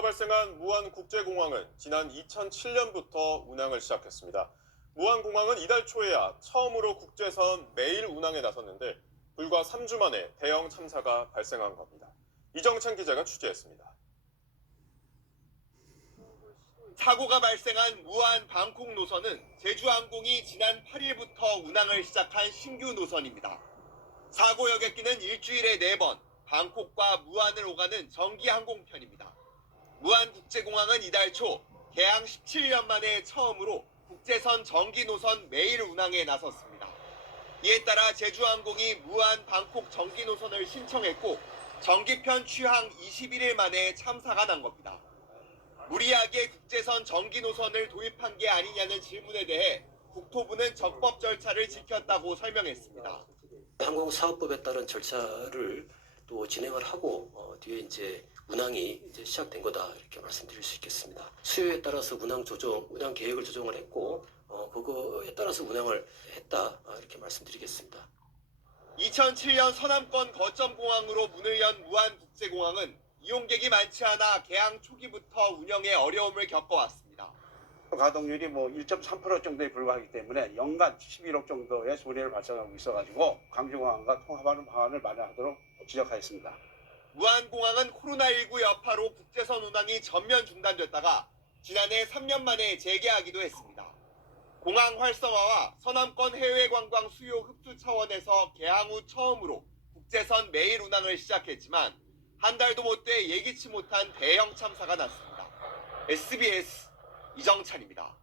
발생한 무안국제공항은 지난 2007년부터 운항을 시작했습니다. 무안공항은 이달 초에야 처음으로 국제선 매일 운항에 나섰는데 불과 3주 만에 대형 참사가 발생한 겁니다. 이정찬 기자가 취재했습니다. 사고가 발생한 무안 방콕 노선은 제주항공이 지난 8일부터 운항을 시작한 신규 노선입니다. 사고 여객기는 일주일에 4번 방콕과 무안을 오가는 정기 항공편입니다. 무안 국제공항은 이달 초 개항 17년 만에 처음으로 국제선 정기 노선 매일 운항에 나섰습니다. 이에 따라 제주항공이 무안 방콕 정기 노선을 신청했고 정기편 취항 21일 만에 참사가 난 겁니다. 무리하게 국제선 정기 노선을 도입한 게 아니냐는 질문에 대해 국토부는 적법 절차를 지켰다고 설명했습니다. 항공사업법에 따른 절차를 또 진행을 하고 어, 뒤에 이제 운항이 이제 시작된 거다 이렇게 말씀드릴 수 있겠습니다. 수요에 따라서 운항 조정, 운항 계획을 조정을 했고 어, 그거에 따라서 운항을 했다 아, 이렇게 말씀드리겠습니다. 2007년 서남권 거점 공항으로 문을 연 무안 국제공항은 이용객이 많지 않아 개항 초기부터 운영에 어려움을 겪어왔습니다. 가동률이 뭐 1.3% 정도에 불과하기 때문에 연간 11억 정도의 손해를 발생하고 있어가지고 광주공항과 통합하는 방안을 마련하도록 지적하였습니다. 무안공항은 코로나19 여파로 국제선 운항이 전면 중단됐다가 지난해 3년 만에 재개하기도 했습니다. 공항 활성화와 서남권 해외 관광 수요 흡수 차원에서 개항 후 처음으로 국제선 매일 운항을 시작했지만 한 달도 못 돼 예기치 못한 대형 참사가 났습니다. SBS 이정찬입니다.